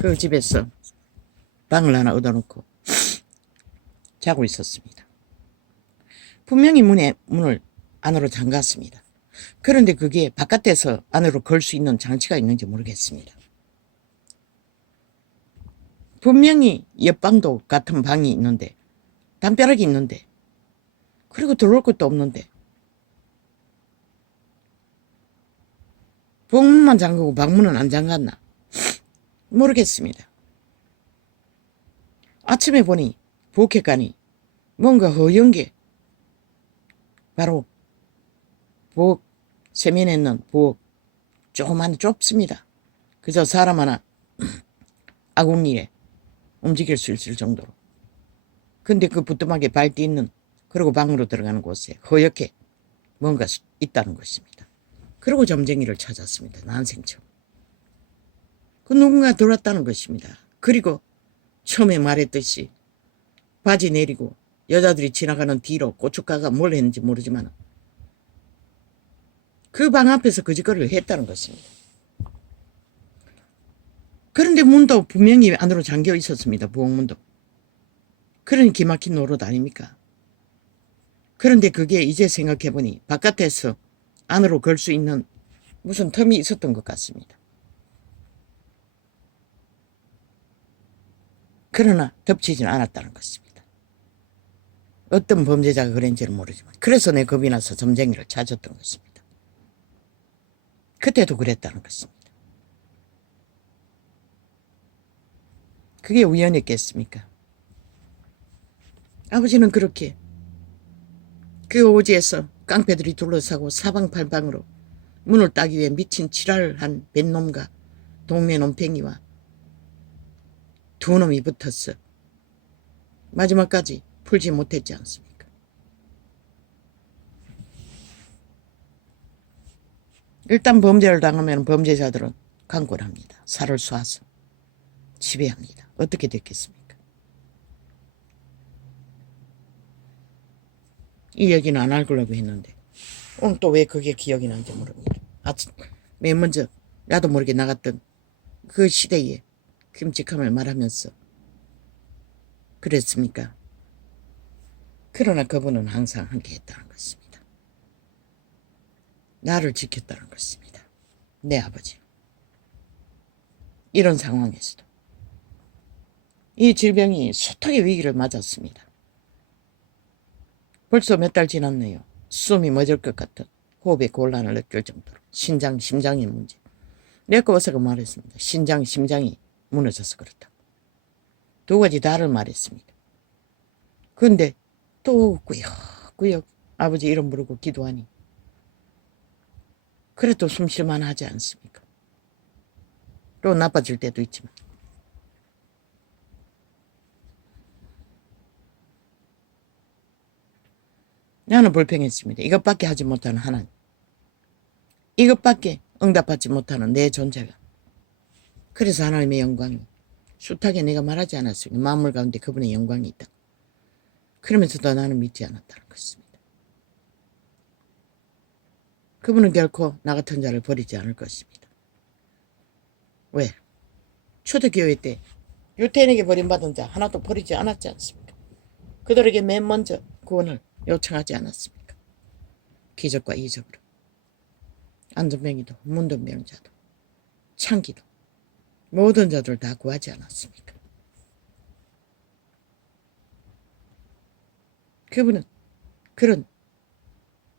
그 집에서 방을 하나 얻어놓고 자고 있었습니다. 분명히 문을 안으로 잠갔습니다. 그런데 그게 바깥에서 안으로 걸 수 있는 장치가 있는지 모르겠습니다. 분명히 옆방도 같은 방이 있는데, 담벼락이 있는데, 그리고 들어올 것도 없는데, 부엌문만 잠그고 방문은 안 잠갔나? 모르겠습니다. 아침에 보니 부엌에 가니 뭔가 허연 게 바로 부엌 세면에 있는 부엌 조그만 좁습니다. 그저 사람 하나 아궁이에 움직일 수 있을 정도로. 근데 그 부뚜막에 발 딛는 그리고 방으로 들어가는 곳에 허옇게 뭔가 있다는 것입니다. 그리고 점쟁이를 찾았습니다. 난생처럼. 그 누군가 들어왔다는 것입니다. 그리고 처음에 말했듯이 바지 내리고 여자들이 지나가는 뒤로 고춧가가 뭘 했는지 모르지만 그 방 앞에서 그 짓거리를 했다는 것입니다. 그런데 문도 분명히 안으로 잠겨 있었습니다. 부엌문도. 그러니 기막힌 노릇 아닙니까? 그런데 그게 이제 생각해보니 바깥에서 안으로 걸 수 있는 무슨 텀이 있었던 것 같습니다. 그러나 덮치진 않았다는 것입니다. 어떤 범죄자가 그런지는 모르지만 그래서 내 겁이 나서 점쟁이를 찾았던 것입니다. 그때도 그랬다는 것입니다. 그게 우연이었겠습니까? 아버지는 그렇게 그 오지에서 깡패들이 둘러싸고 사방팔방으로 문을 따기 위해 미친 지랄을 한 뱃놈과 동네 놈팽이와 두 놈이 붙었어. 마지막까지 풀지 못했지 않습니까? 일단 범죄를 당하면 범죄자들은 강권합니다. 살을 쏴서 지배합니다. 어떻게 됐겠습니까? 이 얘기는 안 할 거라고 했는데 오늘 또 왜 그게 기억이 나는지 모릅니다. 맨 먼저 나도 모르게 나갔던 그 시대에 끔찍함을 말하면서 그랬습니까? 그러나 그분은 항상 함께 했다는 것입니다. 나를 지켰다는 것입니다. 내 아버지. 이런 상황에서도 이 질병이 숱하게 위기를 맞았습니다. 벌써 몇 달 지났네요. 숨이 멎을 것 같은 호흡에 곤란을 느낄 정도로 심장의 문제. 내가 어서 그 말했습니다. 심장이 무너져서 그렇다. 두 가지 다를 말했습니다. 근데 또 꾸역꾸역 아버지 이름 부르고 기도하니 그래도 숨 쉴만 하지 않습니까? 또 나빠질 때도 있지만 나는 불평했습니다. 이것밖에 하지 못하는 하나님. 이것밖에 응답받지 못하는 내 존재가. 그래서 하나님의 영광이 숱하게 내가 말하지 않았습니다. 만물 가운데 그분의 영광이 있다. 그러면서도 나는 믿지 않았다는 것입니다. 그분은 결코 나 같은 자를 버리지 않을 것입니다. 왜? 초대교회 때 유태인에게 버림받은 자 하나도 버리지 않았지 않습니까? 그들에게 맨 먼저 구원을 요청하지 않았습니까? 기적과 이적으로. 안전병이도 문둥병자도 창기도 모든 자들 다 구하지 않았습니까? 그분은 그런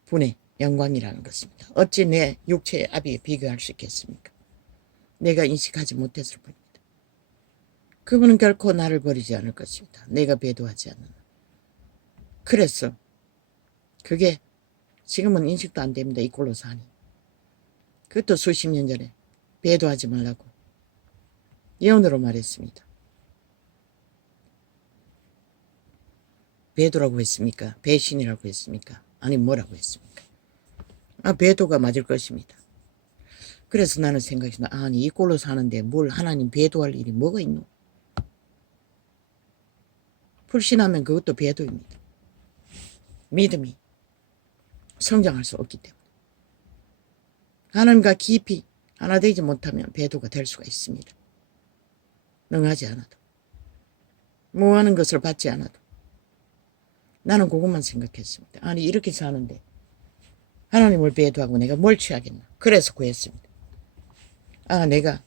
분의 영광이라는 것입니다. 어찌 내 육체의 아비에 비교할 수 있겠습니까? 내가 인식하지 못했을 뿐입니다. 그분은 결코 나를 버리지 않을 것입니다. 내가 배도하지 않는. 그래서 그게 지금은 인식도 안 됩니다. 이 꼴로 사니. 그것도 수십 년 전에 배도하지 말라고 예언으로 말했습니다. 배도라고 했습니까? 배신이라고 했습니까? 아니 뭐라고 했습니까? 배도가 맞을 것입니다. 그래서 나는 생각했습니다. 아니 이 꼴로 사는데 뭘 하나님 배도할 일이 뭐가 있노? 불신하면 그것도 배도입니다. 믿음이 성장할 수 없기 때문에. 하나님과 깊이 하나 되지 못하면 배도가 될 수가 있습니다. 능하지 않아도, 뭐하는 것을 받지 않아도. 나는 그것만 생각했습니다. 아니 이렇게 사는데 하나님을 배도하고 내가 뭘 취하겠나. 그래서 구했습니다. 아, 내가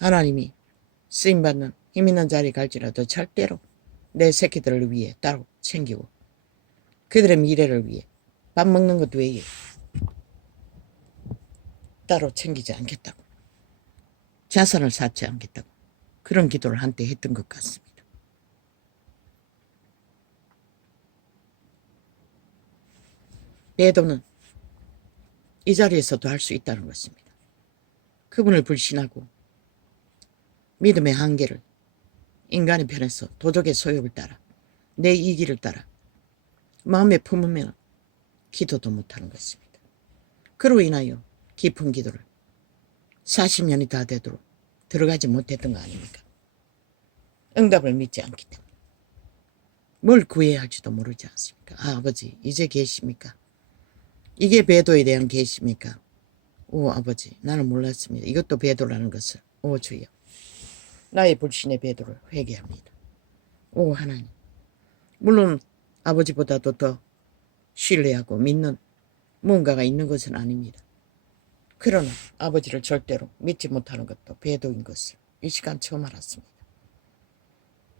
하나님이 쓰임받는 힘 있는 자리에 갈지라도 절대로 내 새끼들을 위해 따로 챙기고 그들의 미래를 위해 밥 먹는 것 외에 따로 챙기지 않겠다고. 자산을 쌓지 않겠다고. 그런 기도를 한때 했던 것 같습니다. 배도는 이 자리에서도 할 수 있다는 것입니다. 그분을 불신하고 믿음의 한계를 인간의 편에서 도적의 소욕을 따라 내 이기를 따라 마음에 품으면 기도도 못하는 것입니다. 그로 인하여 깊은 기도를 40년이 다 되도록 들어가지 못했던 거 아닙니까? 응답을 믿지 않기 때문에. 뭘 구해야 할지도 모르지 않습니까? 아, 아버지 이제 계십니까? 이게 배도에 대한 계십니까? 오 아버지 나는 몰랐습니다. 이것도 배도라는 것을. 오 주여 나의 불신의 배도를 회개합니다. 오 하나님 물론 아버지보다도 더 신뢰하고 믿는 무언가가 있는 것은 아닙니다. 그러나 아버지를 절대로 믿지 못하는 것도 배도인 것을 이 시간 처음 알았습니다.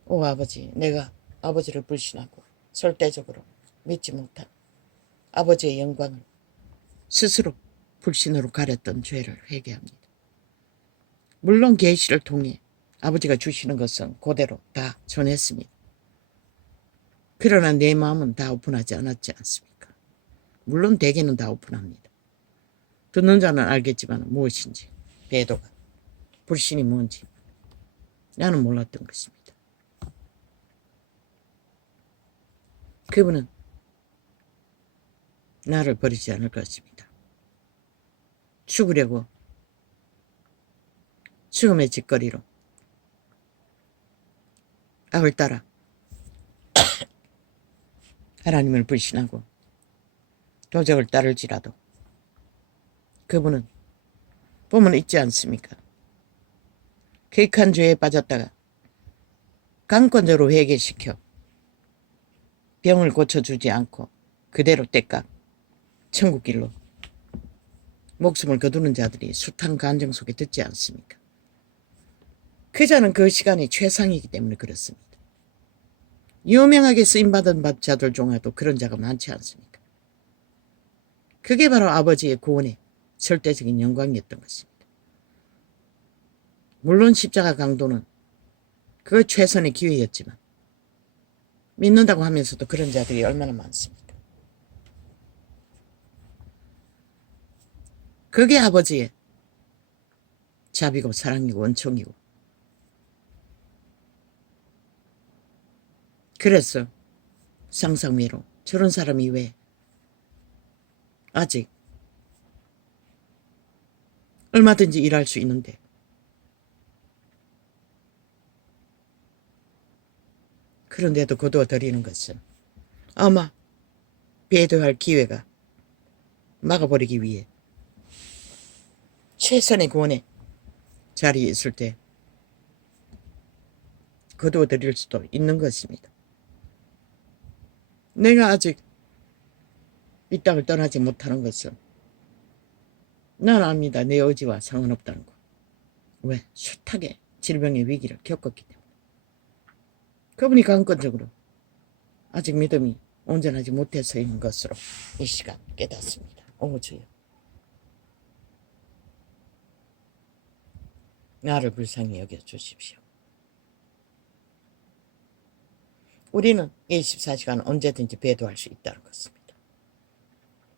오 아버지 내가 아버지를 불신하고 절대적으로 믿지 못한 아버지의 영광을 스스로 불신으로 가렸던 죄를 회개합니다. 물론 계시를 통해 아버지가 주시는 것은 그대로 다 전했습니다. 그러나 내 마음은 다 오픈하지 않았지 않습니까? 물론 대개는 다 오픈합니다. 듣는 자는 알겠지만 무엇인지 배도가 불신이 뭔지 나는 몰랐던 것입니다. 그분은 나를 버리지 않을 것입니다. 죽으려고 죽음의 짓거리로 악을 따라 하나님을 불신하고 도적을 따를지라도 그분은 보면 있지 않습니까? 계획한 죄에 빠졌다가 강권적으로 회개시켜 병을 고쳐주지 않고 그대로 떼깍 천국길로 목숨을 거두는 자들이 숱한 간정 속에 듣지 않습니까? 그 자는 그 시간이 최상이기 때문에 그렇습니다. 유명하게 쓰임받은 자들 중에도 그런 자가 많지 않습니까? 그게 바로 아버지의 구원의 절대적인 영광이었던 것입니다. 물론 십자가 강도는 그 최선의 기회였지만 믿는다고 하면서도 그런 자들이 얼마나 많습니까? 그게 아버지의 자비고 사랑이고 은총이고 그래서 상상외로 저런 사람이 왜 아직 얼마든지 일할 수 있는데 그런데도 거두어들이는 것은 아마 배도할 기회가 막아버리기 위해 최선의 구원의 자리에 있을 때 거두어들일 수도 있는 것입니다. 내가 아직 이 땅을 떠나지 못하는 것은 난 압니다. 내 의지와 상관없다는 거. 왜? 숱하게 질병의 위기를 겪었기 때문에. 그분이 강권적으로 아직 믿음이 온전하지 못해서인 것으로 이 시간 깨닫습니다. 오 주여 나를 불쌍히 여겨주십시오. 우리는 24시간 언제든지 배도할 수 있다는 것입니다.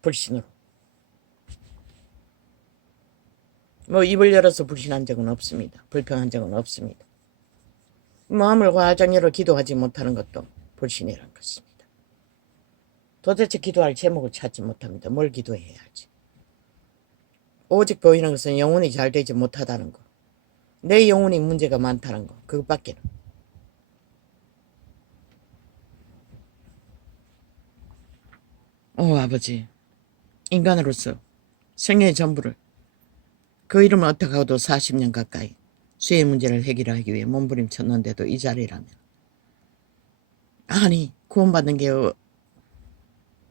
불신으로. 뭐 입을 열어서 불신한 적은 없습니다. 불평한 적은 없습니다. 마음을 화장열어 기도하지 못하는 것도 불신이라는 것입니다. 도대체 기도할 제목을 찾지 못합니다. 뭘 기도해야 할지. 오직 보이는 것은 영혼이 잘 되지 못하다는 거. 내 영혼이 문제가 많다는 거. 그것밖에는. 아버지 인간으로서 생애의 전부를 그 이름을 어떡하고도 40년 가까이 수혜 문제를 해결하기 위해 몸부림쳤는데도 이 자리라면. 아니 구원받는 게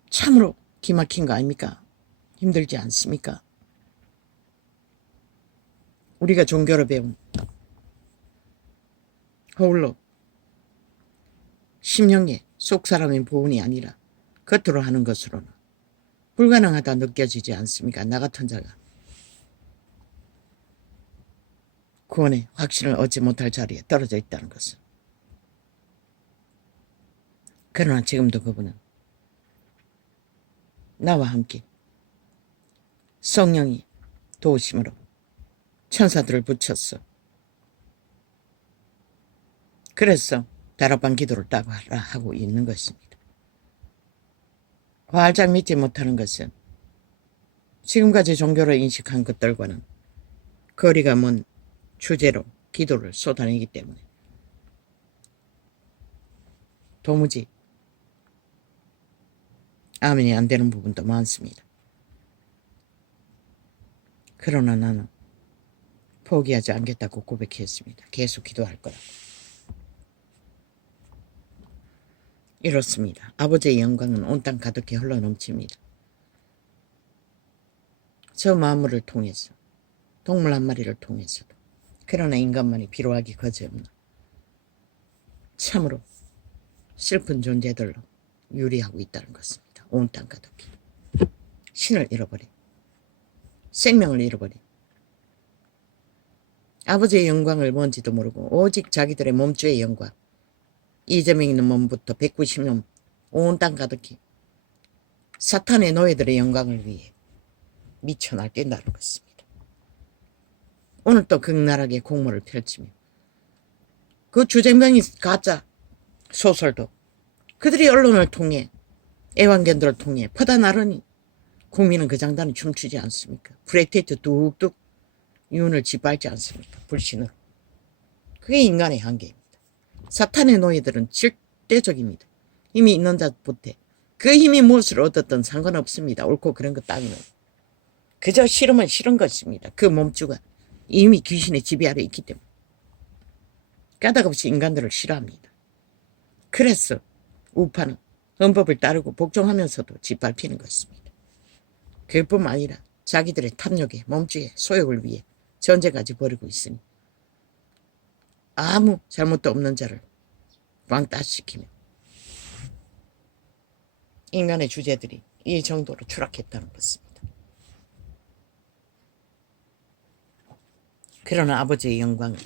참으로 기막힌 거 아닙니까? 힘들지 않습니까? 우리가 종교로 배운 허울로 심령의 속사람의 보훈이 아니라 겉으로 하는 것으로는 불가능하다 느껴지지 않습니까? 나 같은 자가 구원의 확신을 얻지 못할 자리에 떨어져 있다는 것은. 그러나 지금도 그분은 나와 함께 성령이 도우심으로 천사들을 붙였어. 그래서 다락방 기도를 따라 하고 있는 것입니다. 활짝 믿지 못하는 것은 지금까지 종교로 인식한 것들과는 거리가 먼 주제로 기도를 쏟아내기 때문에 도무지 아멘이 안 되는 부분도 많습니다. 그러나 나는 포기하지 않겠다고 고백했습니다. 계속 기도할 거라고. 이렇습니다. 아버지의 영광은 온 땅 가득히 흘러넘칩니다. 저 만물을 통해서, 동물 한 마리를 통해서도, 그러나 인간만이 필요하기 거지없는 참으로 슬픈 존재들로 유리하고 있다는 것입니다. 온 땅 가득히. 신을 잃어버린, 생명을 잃어버린, 아버지의 영광을 뭔지도 모르고 오직 자기들의 몸주의 영광, 이재명 있는 몸부터 190년 온 땅 가득히 사탄의 노예들의 영광을 위해 미쳐 날뛴다는 것입니다. 오늘 또 극나라하게 공모를 펼치며 그 주쟁병이 가짜 소설도 그들이 언론을 통해 애완견들을 통해 퍼다 나르니 국민은 그 장단에 춤추지 않습니까? 브레이크테이트 뚝뚝 윤을 짓밟지 않습니까? 불신으로. 그게 인간의 한계입니다. 사탄의 노예들은 절대적입니다. 힘이 있는 자부터 그 힘이 무엇을 얻었든 상관없습니다. 옳고 그런 것 따위는. 그저 싫으면 싫은 것입니다. 그 몸주가 이미 귀신의 지배 아래 있기 때문에. 까닭없이 인간들을 싫어합니다. 그래서 우파는 헌법을 따르고 복종하면서도 짓밟히는 것입니다. 그뿐만 아니라 자기들의 탐욕에 몸주의 소욕을 위해 전쟁까지 벌이고 있으니 아무 잘못도 없는 자를 왕따시키며 인간의 주제들이 이 정도로 추락했다는 것입니다. 그러나 아버지의 영광은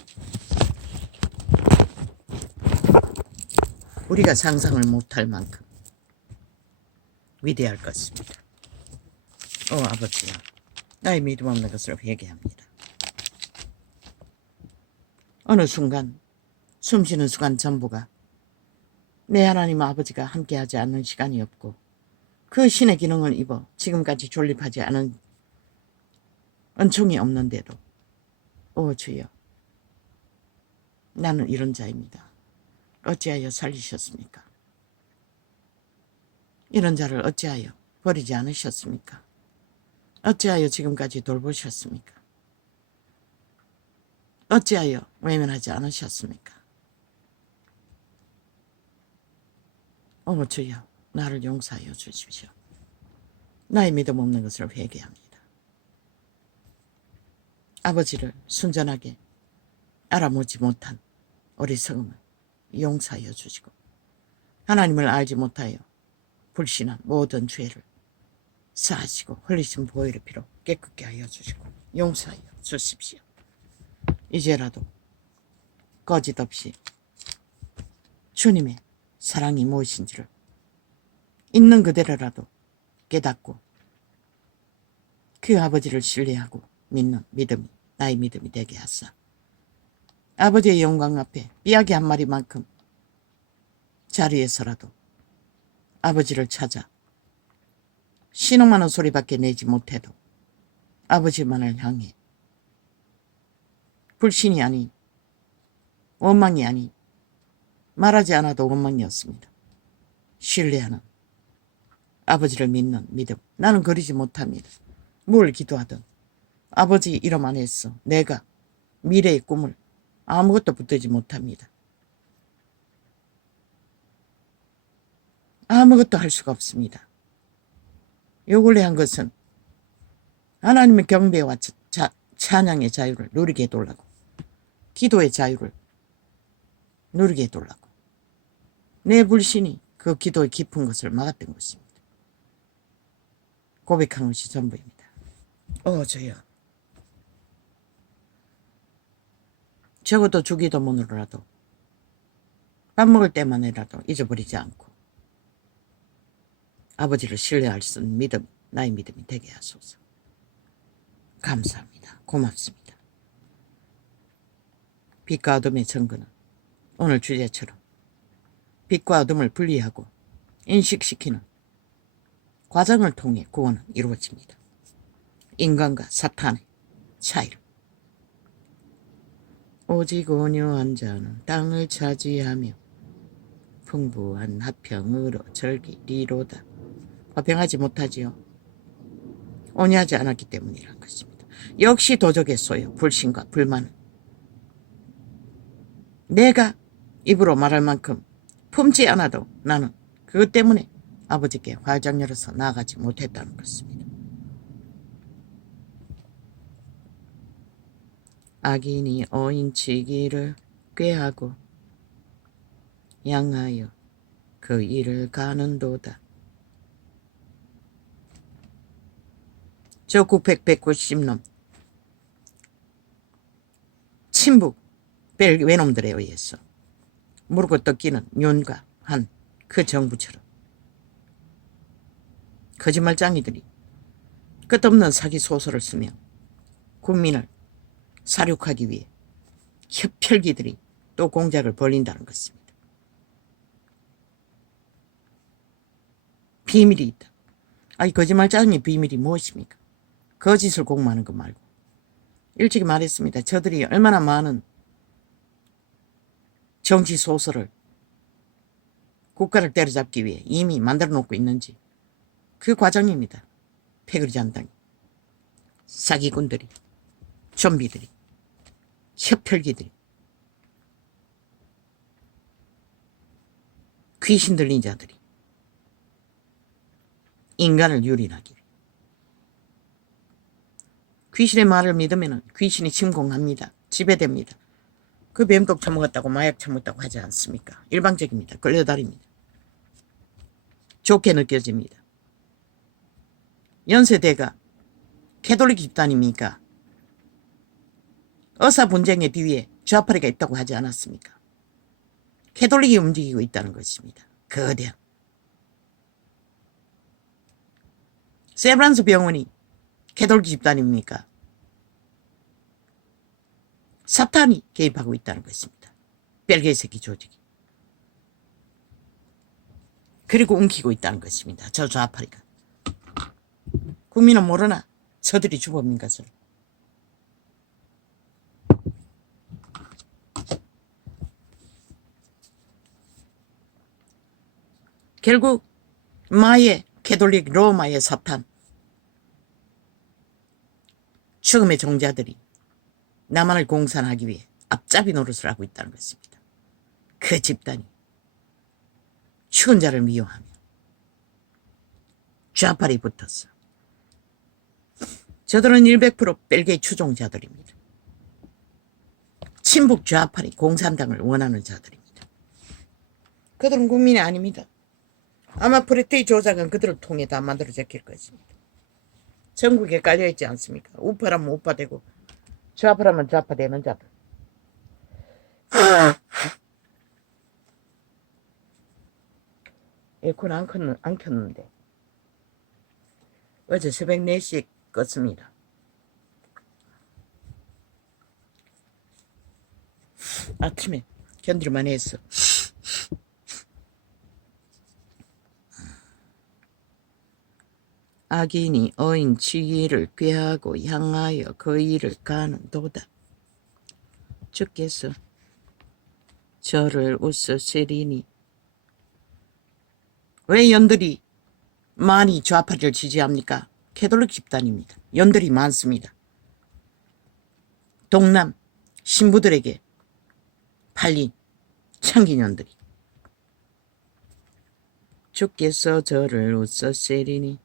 우리가 상상을 못할 만큼 위대할 것입니다. 아버지야, 나의 믿음 없는 것을 회개합니다. 어느 순간 숨쉬는 순간 전부가 내 하나님 아버지가 함께하지 않는 시간이 없고 그 신의 기능을 입어 지금까지 존립하지 않은 은총이 없는데도 주여, 나는 이런 자입니다. 어찌하여 살리셨습니까? 이런 자를 어찌하여 버리지 않으셨습니까? 어찌하여 지금까지 돌보셨습니까? 어찌하여 외면하지 않으셨습니까? 주여, 나를 용서하여 주십시오. 나의 믿음 없는 것을 회개합니다. 아버지를 순전하게 알아보지 못한 어리석음을 용서하여 주시고 하나님을 알지 못하여 불신한 모든 죄를 사하시고 흘리신 보혈의 피로 깨끗게 하여 주시고 용서하여 주십시오. 이제라도 거짓없이 주님의 사랑이 무엇인지를 있는 그대로라도 깨닫고 그 아버지를 신뢰하고 믿는 믿음이 나의 믿음이 되게 하사 아버지의 영광 앞에 삐약이 한 마리만큼 자리에서라도 아버지를 찾아 신음하는 소리밖에 내지 못해도 아버지만을 향해 불신이 아닌 원망이 아닌 말하지 않아도 원망이었습니다. 신뢰하는 아버지를 믿는 믿음. 나는 그리지 못합니다. 뭘 기도하든 아버지 이름 안에서 내가 미래의 꿈을 아무것도 붙들지 못합니다. 아무것도 할 수가 없습니다. 요 근래 한 것은 하나님의 경배와 찬양의 자유를 누리게 해달라고, 기도의 자유를 누리게 해달라고, 내 불신이 그 기도의 깊은 것을 막았던 것입니다. 고백한 것이 전부입니다. 저요. 적어도 주기도문으로라도 밥 먹을 때만이라도 잊어버리지 않고 아버지를 신뢰할 수 있는 믿음, 나의 믿음이 되게 하소서. 감사합니다. 고맙습니다. 빛과 어둠의 증거는 오늘 주제처럼 빛과 어둠을 분리하고 인식시키는 과정을 통해 구원은 이루어집니다. 인간과 사탄의 차이를. 오직 온유한 자는 땅을 차지하며 풍부한 화평으로 즐기리로다. 화평하지 못하지요. 온유하지 않았기 때문이란 것입니다. 역시 도적했어요. 불신과 불만은. 내가 입으로 말할 만큼 품지 않아도 나는 그것 때문에 아버지께 활짝 열어서 나아가지 못했다는 것입니다. 악인이 오인치기를 꾀하고 양하여 그 일을 가는도다. 저 990놈 친북 벨기 외놈들에 의해서 무르고 뜯기는 윤과 한 그 정부처럼 거짓말장이들이 끝없는 사기 소설을 쓰며 국민을 사륙하기 위해 협혈기들이 또 공작을 벌린다는 것입니다. 비밀이 있다. 아니, 거짓말장의 비밀이 무엇입니까? 거짓을 공모하는 것 말고. 일찍이 말했습니다. 저들이 얼마나 많은 정치 소설을 국가를 때려잡기 위해 이미 만들어 놓고 있는지 그 과정입니다. 패거리 잔당이, 사기꾼들이, 좀비들이, 협혈기들이, 귀신 들린 자들이 인간을 유린하기 위해. 귀신의 말을 믿으면 귀신이 침공합니다. 지배됩니다. 그 뱀독 처먹었다고 마약 처먹었다고 하지 않습니까? 일방적입니다. 끌려다닙니다. 좋게 느껴집니다. 연세대가 캐톨릭 집단입니까? 어사 분쟁의 뒤에 좌파리가 있다고 하지 않았습니까? 캐톨릭이 움직이고 있다는 것입니다. 거대한. 세브란스 병원이 캐톨릭 집단입니까? 사탄이 개입하고 있다는 것입니다. 벨기에 새끼 조직이. 그리고 움키고 있다는 것입니다. 저 좌파리가. 국민은 모르나 저들이 주범인 것을. 결국 마의 캐톨릭 로마의 사탄, 죽음의 종자들이 남한을 공산하기 위해 앞잡이 노릇을 하고 있다는 것입니다. 그 집단이 죽은 자를 미워하며 좌팔이 붙었어. 저들은 100% 벨기에 추종자들입니다. 친북 좌팔이 공산당을 원하는 자들입니다. 그들은 국민이 아닙니다. 아마 프레트의 조작은 그들을 통해 다 만들어 제낄 것입니다. 전국에 깔려있지 않습니까? 우파라면 우파 되고 좌파라면 좌파 되는 자들. 에어컨 안 켰는데 어제 새벽 4시에 껐습니다. 아침에 견딜만 했어. 악인이 어인 치기를 꾀하고 향하여 그 일을 가는 도다. 주께서 저를 웃으시리니. 왜 연들이 많이 좌파를 지지합니까? 캐톨릭 집단입니다. 연들이 많습니다. 동남 신부들에게 팔린 청기년들이. 주께서 저를 웃으시리니.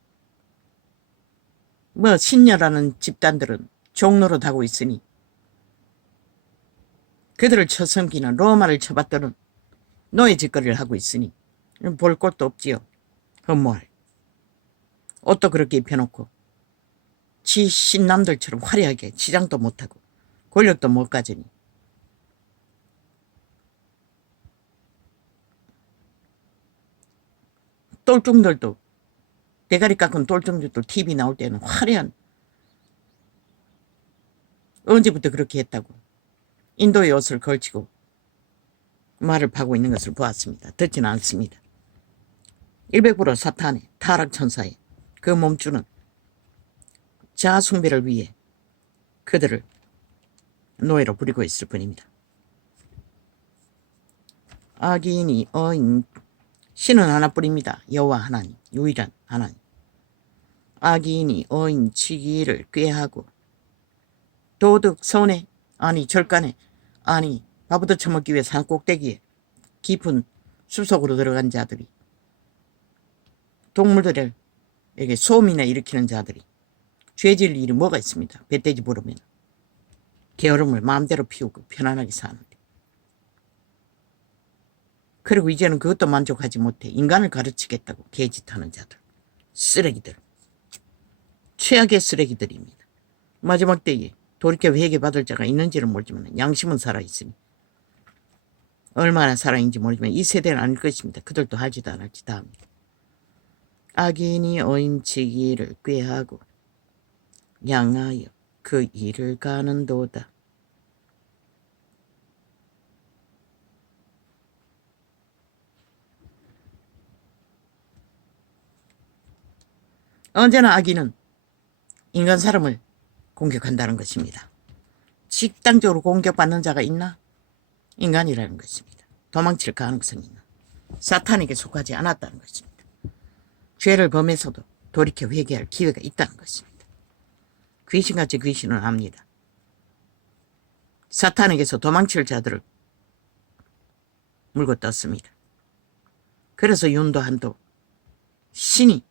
뭐 신녀라는 집단들은 종로를 하고 있으니 그들을 쳐섬기는 로마를 쳐받드는 노예 짓거리를 하고 있으니 볼 곳도 없지요. 허무할. 옷도 그렇게 입혀놓고 지 신남들처럼 화려하게 치장도 못하고 권력도 못 가지니 똘중들도 대가리 깎은 똘중들도 TV 나올 때는 화려한, 언제부터 그렇게 했다고 인도의 옷을 걸치고 말을 파고 있는 것을 보았습니다. 듣지는 않습니다. 100% 사탄의 타락천사의 그 몸주는 자아숭배를 위해 그들을 노예로 부리고 있을 뿐입니다. 악인이 어인. 신은 하나뿐입니다. 여호와 하나님, 유일한 하나님. 악인이 어인치기를 꾀하고 도덕 선에, 아니 절간에, 아니 밥부터 처먹기 위해 산 꼭대기에 깊은 숲속으로 들어간 자들이, 동물들에게 소음이나 일으키는 자들이 죄질 일이 뭐가 있습니다. 배돼지 부르면 게으름을 마음대로 피우고 편안하게 사는데, 그리고 이제는 그것도 만족하지 못해 인간을 가르치겠다고 개짓하는 자들, 쓰레기들, 최악의 쓰레기들입니다. 마지막 때에 돌이켜 회개받을 자가 있는지는 모르지만 양심은 살아있으니, 얼마나 살아있는지 모르지만 이 세대는 아닐 것입니다. 그들도 할지도 안 할지 다 합니다. 악인이 어임치기를 꾀하고 양하여 그 일을 가는도다. 언제나 악인은 인간 사람을 공격한다는 것입니다. 직당적으로 공격받는 자가 있나? 인간이라는 것입니다. 도망칠 가능성이 있나? 사탄에게 속하지 않았다는 것입니다. 죄를 범해서도 돌이켜 회개할 기회가 있다는 것입니다. 귀신같이 귀신은 압니다. 사탄에게서 도망칠 자들을 물고 떴습니다. 그래서 윤도 한도 신이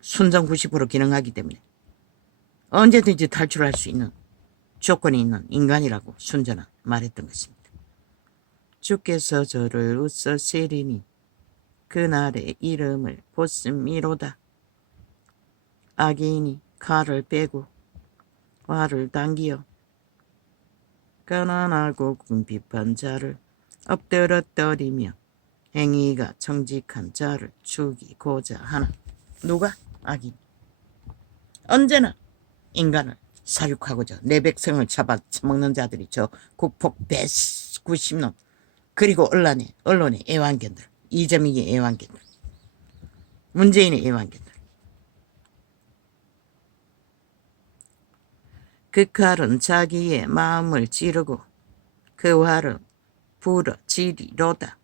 순정 90% 기능하기 때문에 언제든지 탈출할 수 있는 조건이 있는 인간이라고 순전한 말했던 것입니다. 주께서 저를 웃으시리니 그날의 이름을 보씀이로다. 악인이 칼을 빼고 활을 당기어 가난하고 궁핍한 자를 엎드러뜨리며 행위가 정직한 자를 죽이고자 하나. 누가? 악인. 언제나 인간을 사육하고자 내 백성을 잡아먹는 자들이 저 국폭 190놈, 그리고 언론의 애완견들, 이재명의 애완견들, 문재인의 애완견들. 그 칼은 자기의 마음을 찌르고 그 활은 부러지리로다.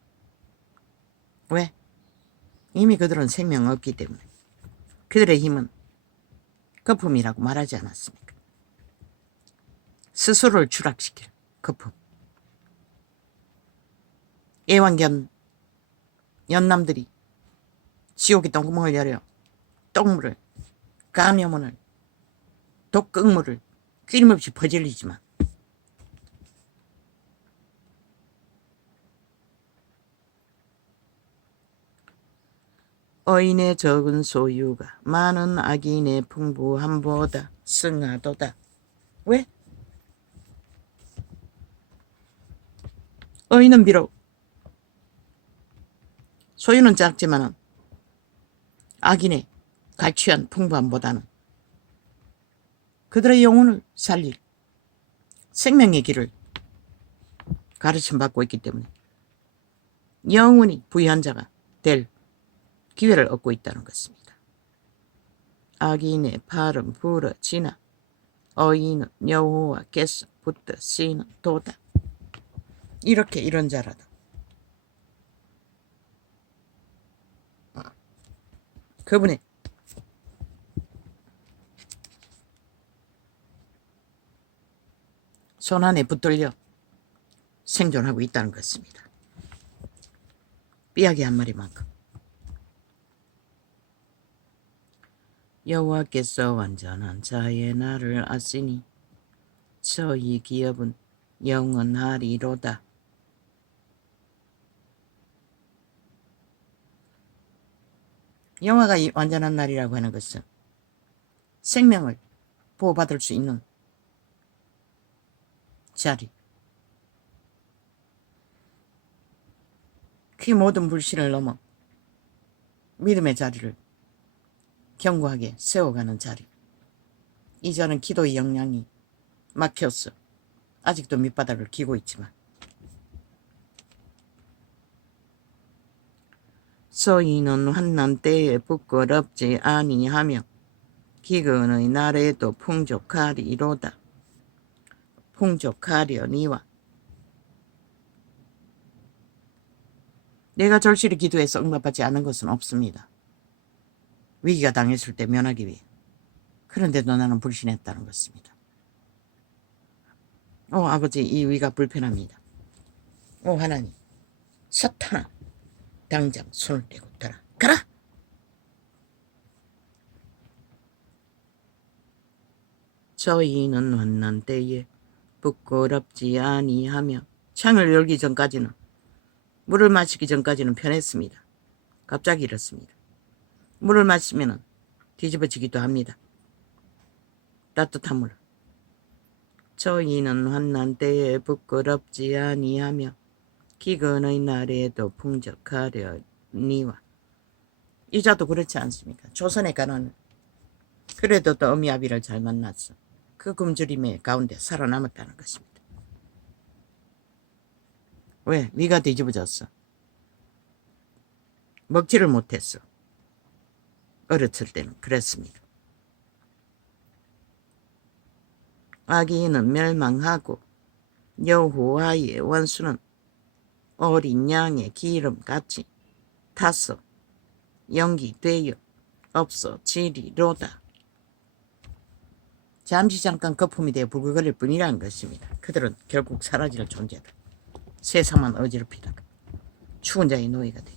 왜? 이미 그들은 생명 없기 때문에. 그들의 힘은 거품이라고 말하지 않았습니까? 스스로를 추락시킬 거품. 애완견 연남들이 지옥의 똥구멍을 열어 똥물을, 감염원을, 독극물을 끊임없이 퍼질리지만 어인의 적은 소유가 많은 악인의 풍부함보다 승하도다. 왜? 어인은 비록 소유는 작지만 악인의 갈취한 풍부함보다는 그들의 영혼을 살릴 생명의 길을 가르침받고 있기 때문에 영원히 부유한 자가 될 기회를 얻고 있다는 것입니다. 악인의 팔은 부러지나 어인은 여호와께서 붙드시는 도다. 이렇게 이런 자라도 그분의 손안에 붙들려 생존하고 있다는 것입니다. 삐약이 한 마리만큼. 여호와께서 완전한 자의 날을 아시니 저희 기업은 영원하리로다. 여호와가 완전한 날이라고 하는 것은 생명을 보호받을 수 있는 자리, 그 모든 불신을 넘어 믿음의 자리를 견고하게 세워가는 자리. 이제는 기도의 역량이 막혔어. 아직도 밑바닥을 기고 있지만 저희는 환난 때에 부끄럽지 아니하며 기근의 날에도 풍족하리로다. 풍족하려니와. 내가 절실히 기도해서 응답받지 않은 것은 없습니다. 위기가 당했을 때 면하기 위해. 그런데도 나는 불신했다는 것입니다. 아버지, 이 위가 불편합니다. 하나님, 사탄아, 당장 손을 떼고 떠라. 가라! 저희는 환난 때에 부끄럽지 아니하며. 창을 열기 전까지는, 물을 마시기 전까지는 편했습니다. 갑자기 이렇습니다. 물을 마시면 뒤집어지기도 합니다. 따뜻한 물. 저희는 환난 때에 부끄럽지 아니하며 기근의 날에도 풍족하려니와. 이자도 그렇지 않습니까? 조선의 가난은 그래도 또 어미아비를 잘 만났어. 그 굶주림의 가운데 살아남았다는 것입니다. 왜? 위가 뒤집어졌어. 먹지를 못했어. 어렸을 때는 그랬습니다. 아기는 멸망하고 여호와의 원수는 어린 양의 기름같이 타서 연기되어 없어지리로다. 잠시 잠깐 거품이 되어 불글거릴 뿐이라는 것입니다. 그들은 결국 사라질 존재다. 세상만 어지럽히다가 추운 자의 노예가 돼.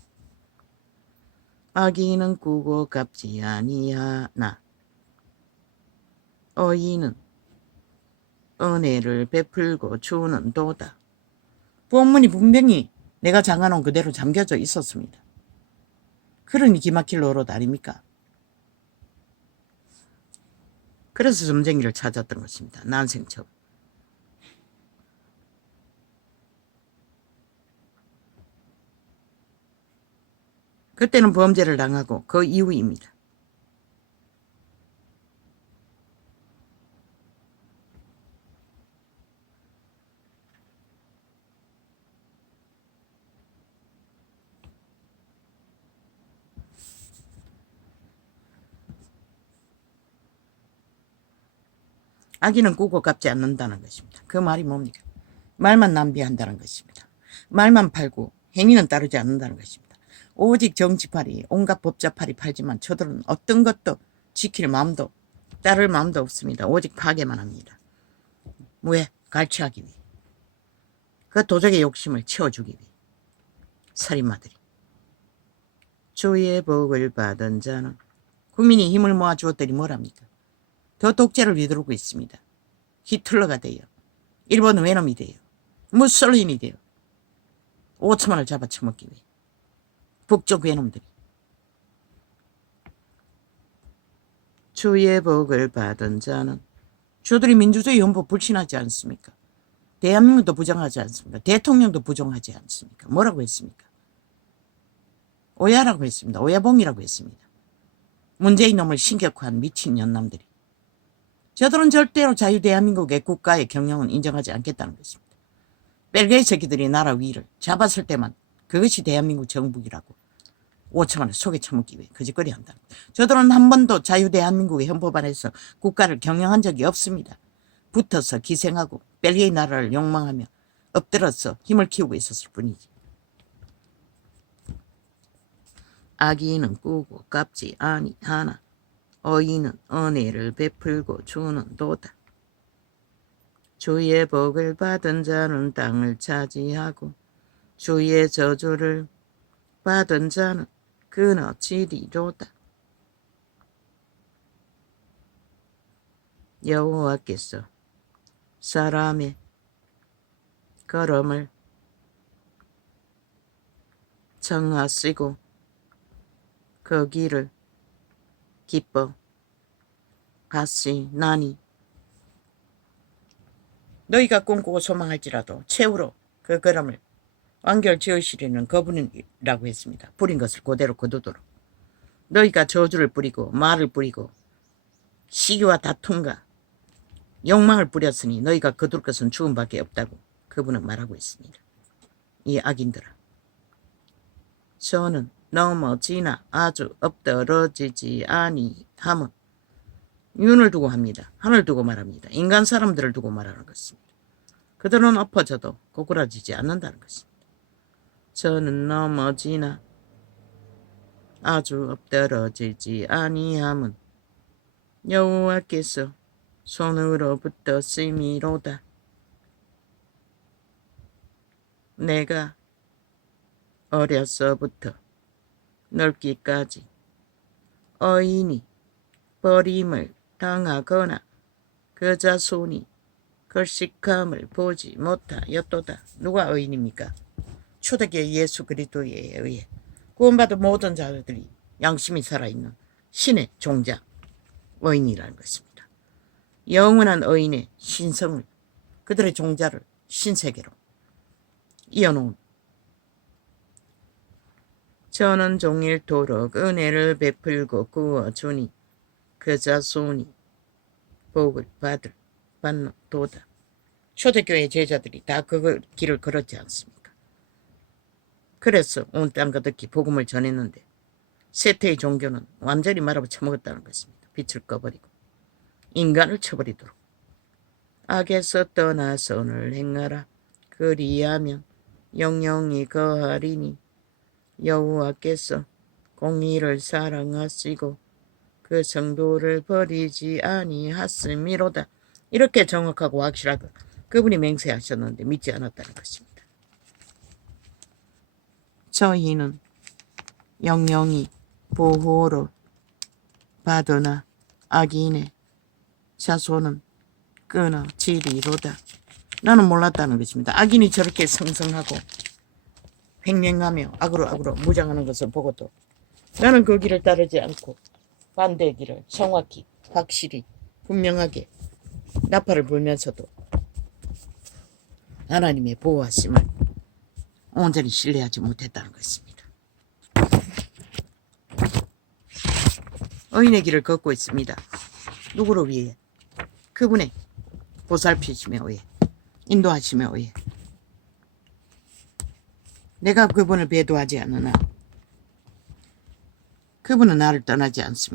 아기는 꾸고 갚지 아니하나 어이는 은혜를 베풀고 주는 도다. 본문이 분명히 내가 장아놓은 그대로 잠겨져 있었습니다. 그러니 기막힐 노릇 아닙니까? 그래서 점쟁이를 찾았던 것입니다. 난생처럼. 그때는 범죄를 당하고 그 이후입니다. 아기는 꾸고 갚지 않는다는 것입니다. 그 말이 뭡니까? 말만 낭비한다는 것입니다. 말만 팔고 행위는 따르지 않는다는 것입니다. 오직 정치팔이, 온갖 법자팔이 팔지만 저들은 어떤 것도 지킬 마음도 따를 마음도 없습니다. 오직 파괴만 합니다. 왜? 갈취하기 위해. 그 도적의 욕심을 채워주기 위해. 살인마들이. 주의 복을 받은 자는. 국민이 힘을 모아 주었더니 뭐랍니까? 더 독재를 휘두르고 있습니다. 히틀러가 돼요. 일본 외놈이 돼요. 무솔린이 돼요. 5천만을 잡아 처먹기 위해. 북쪽 외놈들이. 주의 복을 받은 자는. 저들이 민주주의 헌법 불신하지 않습니까? 대한민국도 부정하지 않습니까? 대통령도 부정하지 않습니까? 뭐라고 했습니까? 오야라고 했습니다. 오야봉이라고 했습니다. 문재인 놈을 신격화한 미친 년남들이. 저들은 절대로 자유대한민국의 국가의 경영은 인정하지 않겠다는 것입니다. 벨기에 새끼들이 나라 위를 잡았을 때만 그것이 대한민국 정부이라고 5천만을 속에 처먹기 위해 거짓거리 한다. 저들은 한 번도 자유대한민국의 헌법 안에서 국가를 경영한 적이 없습니다. 붙어서 기생하고 벨기에 나라를 욕망하며 엎드려서 힘을 키우고 있었을 뿐이지. 아기는 꾸고 갚지 아니하나 어이는 은혜를 베풀고 주는 도다. 주의 복을 받은 자는 땅을 차지하고 주의 저주를 받은 자는 끊어지리로다. 여호와께서 사람의 걸음을 정하시고 그 길을 기뻐하시나니 너희가 꿈꾸고 소망할지라도 최후로 그 걸음을 완결 지으시리는 그분이라고 했습니다. 뿌린 것을 그대로 거두도록. 너희가 저주를 뿌리고 말을 뿌리고 시기와 다툼과 욕망을 뿌렸으니 너희가 거둘 것은 죽음밖에 없다고 그분은 말하고 있습니다. 이 악인들아, 저는 넘어지나 아주 엎드러지지 아니함은 윤을 두고 합니다. 하늘 두고 말합니다. 인간 사람들을 두고 말하는 것입니다. 그들은 엎어져도 고꾸라지지 않는다는 것입니다. 저는 넘어지나 아주 엎드러지지 아니함은 여호와께서 손으로부터 쓰미로다. 내가 어려서부터 늙기까지 어인이 버림을 당하거나 그 자손이 걸식함을 보지 못하였도다. 누가 어인입니까? 초대교회 예수 그리스도에 의해 구원받은 모든 자들이 양심이 살아있는 신의 종자 어인이라는 것입니다. 영원한 어인의 신성을 그들의 종자를 신세계로 이어놓은 저는 종일토록 은혜를 베풀고 구워주니 그 자손이 복을 받노도다. 초대교회 제자들이 다 그 길을 걸었지 않습니까? 그래서 온 땅과 듣기 복음을 전했는데 세태의 종교는 완전히 말아버 쳐먹었다는 것입니다. 빛을 꺼버리고 인간을 쳐버리도록. 악에서 떠나 선을 행하라. 그리하면 영영이 거하리니 여호와께서 공의를 사랑하시고 그 성도를 버리지 아니하심이로다. 이렇게 정확하고 확실하고 그분이 맹세하셨는데 믿지 않았다는 것입니다. 저희는 영영이 보호를 받으나 악인의 자손은 끊어지리로다. 나는 몰랐다는 것입니다. 악인이 저렇게 성성하고 횡령하며 악으로 무장하는 것을 보고도 나는 그 길을 따르지 않고 반대의 길을 정확히 확실히 분명하게 나팔을 불면서도 하나님의 보호하심을 온전히 신뢰하지 못했다는 것입니다. 의인의 길을 걷고 있습니다. 누구를 위해? 그분의 보살피심에 의해, 인도하심에 의해. 내가 그분을 배도하지 않으나 그분은 나를 떠나지 않습니다.